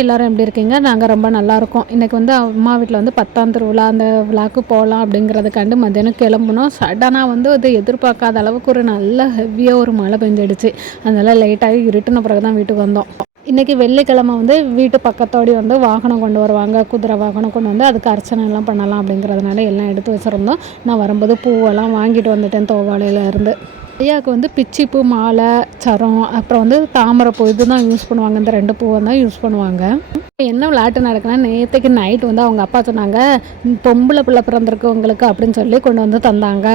எல்லோரும் எப்படி இருக்கீங்க? நாங்கள் ரொம்ப நல்லாயிருக்கோம். இன்றைக்கி வந்து அம்மா வீட்டில் வந்து 10ஆம் திருவிழா, அந்த விழாக்கு போகலாம் அப்படிங்கிறதுக்காண்டு மத்தியானம் கிளம்புனோம். சடனாக வந்து அது எதிர்பார்க்காத அளவுக்கு ஒரு நல்ல ஹெவியாக ஒரு மழை பெஞ்சிடுச்சு. அதனால் லேட்டாகி இருட்டின பிறகு தான் வீட்டுக்கு வந்தோம். இன்றைக்கி வெள்ளிக்கிழமை வந்து வீட்டு பக்கத்தோடி வந்து வாகனம் கொண்டு வருவாங்க. குதிரை வாகனம் கொண்டு வந்து அதுக்கு அர்ச்சனைலாம் பண்ணலாம் அப்படிங்கிறதுனால எல்லாம் எடுத்து வச்சுருந்தோம். நான் வரும்போது பூவெல்லாம் வாங்கிட்டு வந்துட்டேன் தோவாளையிலேருந்து. ஐயாவுக்கு வந்து பிச்சிப்பூ மாலை, சரம், அப்புறம் வந்து தாமரைப்பூ இதுதான் யூஸ் பண்ணுவாங்க. இந்த 2 பூவை தான் யூஸ் பண்ணுவாங்க. என்ன விளையாட்டு நடக்குன்னா, நேத்தைக்கு நைட் வந்து அவங்க அப்பா சொன்னாங்க, பொம்பளை பிள்ளை பிறந்திருக்கு உங்களுக்கு அப்படின்னு சொல்லி கொண்டு வந்து தந்தாங்க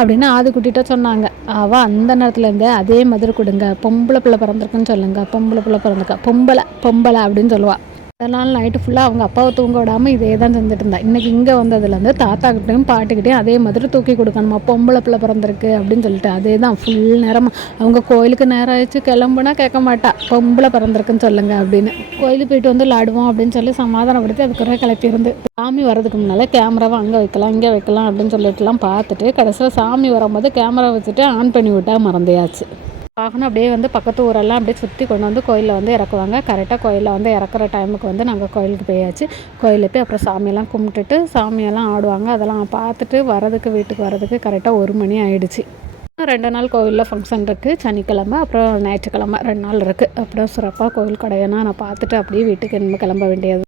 அப்படின்னு ஆதிக்குட்டிட்ட சொன்னாங்க. அவள் அந்த நேரத்துலேருந்தே அதே மாதிரி கொடுங்க, பொம்பளை பிள்ளை பிறந்திருக்குன்னு சொல்லுங்க, பொம்பளை பிள்ளை பிறந்திருக்கா, பொம்பளை பொம்பளை அப்படின்னு சொல்லுவாள். அதனால் நைட்டு ஃபுல்லாக அவங்க அப்பாவை தூங்க விடாமல் இதே தான் செஞ்சுட்டு இருந்தா. இன்றைக்கி இங்கே வந்ததுலேருந்து தாத்தாக்கிட்டையும் பாட்டிக்கிட்டையும் அதே மாதிரி தூக்கி கொடுக்கணுமா, பொம்பளை பிள்ளை பிறந்திருக்கு அப்படின்னு சொல்லிட்டு அதே தான் ஃபுல் நேரமாக. அவங்க கோயிலுக்கு நேரம் ஆயிடுச்சு கிளம்புனா கேட்க மாட்டா, பொம்பளை பிறந்திருக்குன்னு சொல்லுங்க அப்படின்னு. கோயிலுக்கு போயிட்டு வந்து விளாடுவோம் அப்படின்னு சொல்லி சமாதானப்படுத்தி அதுக்குறே கிளப்பியிருந்து. சாமி வரதுக்கு முன்னால் கேமராவை அங்கே வைக்கலாம் இங்கே வைக்கலாம் அப்படின்னு சொல்லிட்டுலாம் பார்த்துட்டு கடைசியில் சாமி வரும்போது கேமரா வச்சுட்டு ஆன் பண்ணி விட்டால் மறந்தையாச்சு. வாகனம் அப்படியே வந்து பக்கத்து ஊரெல்லாம் அப்படியே சுற்றி கொண்டு வந்து கோயிலில் வந்து இறக்குவாங்க. கரெக்டாக கோயிலில் வந்து இறக்குற டைமுக்கு வந்து நாங்கள் கோயிலுக்கு போயாச்சு. கோயிலில் போய் அப்புறம் சாமியெல்லாம் கும்பிட்டுட்டு சாமியெல்லாம் ஆடுவாங்க. அதெல்லாம் பார்த்துட்டு வீட்டுக்கு வரதுக்கு கரெக்டாக 1 மணி ஆகிடுச்சு. 2 நாள் கோயிலில் ஃபங்க்ஷன் இருக்குது. சனிக்கிழமை அப்புறம் ஞாயிற்றுக்கிழமை 2 நாள் இருக்குது. அப்புறம் சிறப்பாக கோயில் கடையெல்லாம் நான் பார்த்துட்டு அப்படியே வீட்டுக்கு கிளம்ப வேண்டியது.